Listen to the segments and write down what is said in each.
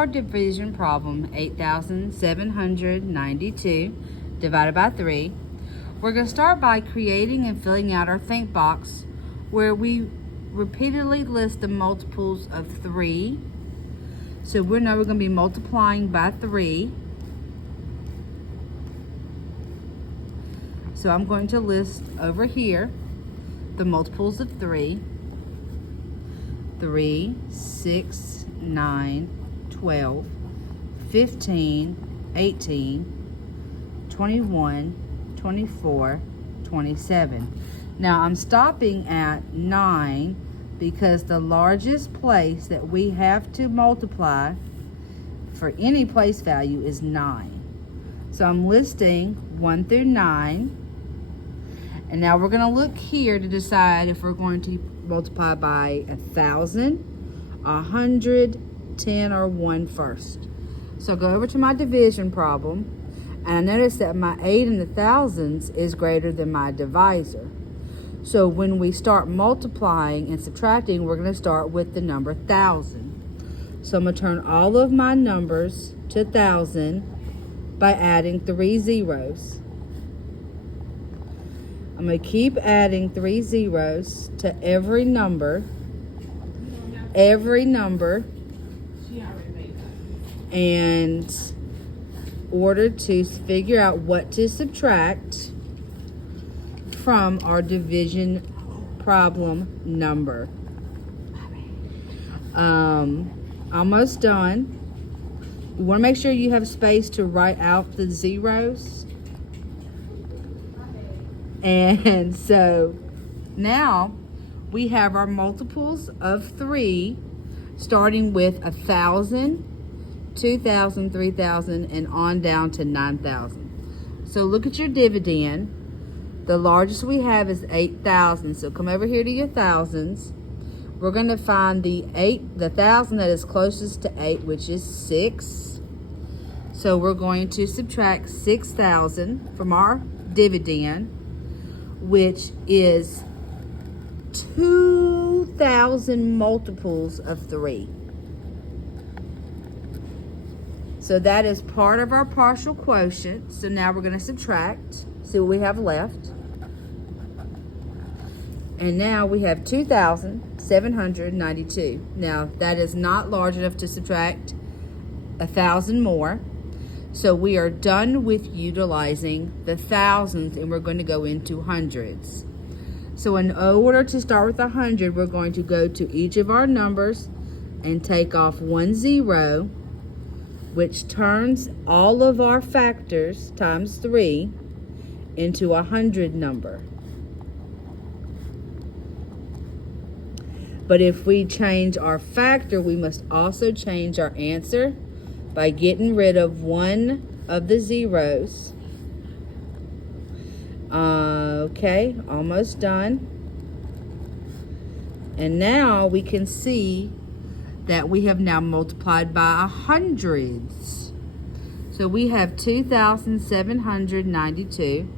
Our division problem, 8,792 divided by 3. We're going to start by creating and filling out our think box where we repeatedly list the multiples of 3. So we're going to be multiplying by 3. So I'm going to list over here the multiples of 3. 3, 6, 9, 12, 15, 18, 21, 24, 27. Now I'm stopping at 9 because the largest place that we have to multiply for any place value is 9. So I'm listing 1 through 9. And now we're going to look here to decide if we're going to multiply by 1,000, 100, 10, or 1 first. So go over to my division problem, and I notice that my 8 in the thousands is greater than my divisor. So when we start multiplying and subtracting, we're going to start with the number 1,000. So I'm going to turn all of my numbers to 1,000 by adding 3 zeros. I'm going to keep adding 3 zeros to every number, and order to figure out what to subtract from our division problem number. Almost done. You want to make sure you have space to write out the zeros. And so now we have our multiples of 3, starting with 1,000, 2,000, 3,000, and on down to 9,000. So look at your dividend. The largest we have is 8,000. So come over here to your thousands. We're going to find the 1,000 that is closest to 8, which is 6. So we're going to subtract 6,000 from our dividend, which is 2,000 multiples of 3. So that is part of our partial quotient. So now we're going to subtract, see what we have left. And now we have 2,792. Now that is not large enough to subtract 1,000 more. So we are done with utilizing the thousands, and we're going to go into hundreds. So in order to start with 100, we're going to go to each of our numbers and take off 1 zero, which turns all of our factors times 3 into a 100 number. But if we change our factor, we must also change our answer by getting rid of one of the zeros. Okay, almost done. And now we can see that we have now multiplied by hundreds. So we have 2,792.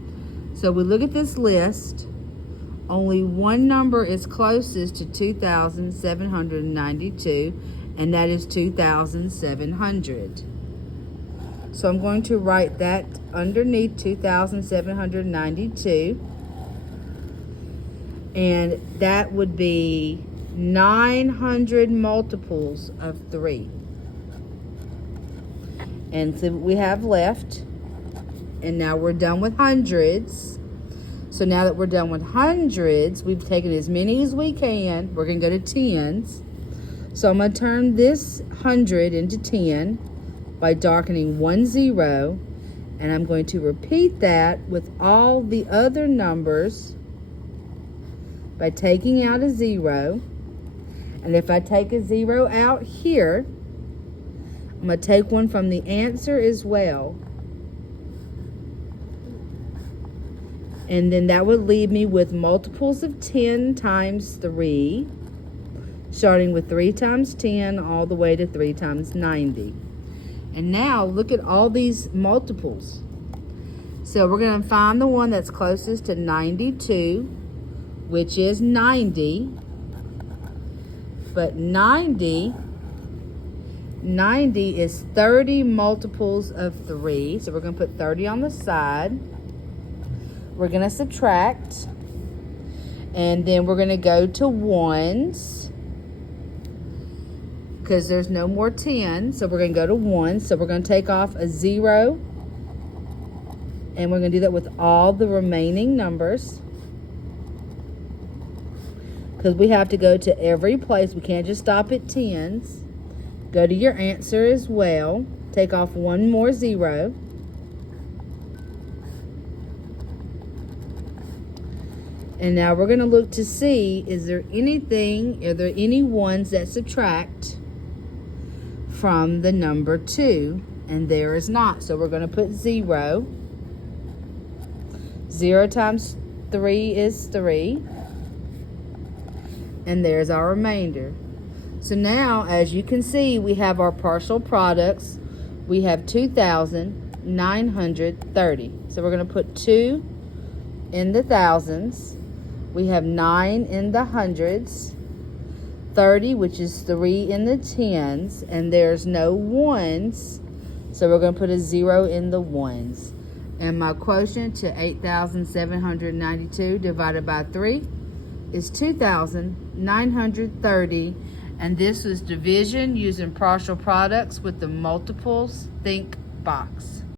So we look at this list. Only one number is closest to 2,792, and that is 2,700. So I'm going to write that underneath 2,792. And that would be 900 multiples of 3. And so we have left. And now we're done with hundreds. So now that we're done with hundreds, we've taken as many as we can. We're going to go to tens. So I'm going to turn this 100 into 10 by darkening 1 zero. And I'm going to repeat that with all the other numbers by taking out a 0. And if I take a 0 out here, I'm going to take one from the answer as well. And then that would leave me with multiples of 10 times 3, starting with 3 times 10 all the way to 3 times 90. And now look at all these multiples. So we're going to find the one that's closest to 92, which is 90. But 90 90 is 30 multiples of 3. So we're going to put 30 on the side. We're going to subtract. And then we're going to go to ones, because there's no more 10. So we're going to go to 1. So we're going to take off a 0. And we're going to do that with all the remaining numbers, because we have to go to every place. We can't just stop at tens. Go to your answer as well. Take off one more 0. And now we're going to look to see, are there any ones that subtract from the number 2? And there is not. So we're going to put 0. 0 times 3 is 3. And there's our remainder. So now, as you can see, we have our partial products. We have 2,930. So we're going to put 2 in the thousands. We have 9 in the hundreds. 30, which is 3 in the tens. And there's no ones. So we're going to put a 0 in the ones. And my quotient to 8,792 divided by 3 is 2,930. And this was division using partial products with the multiples think box.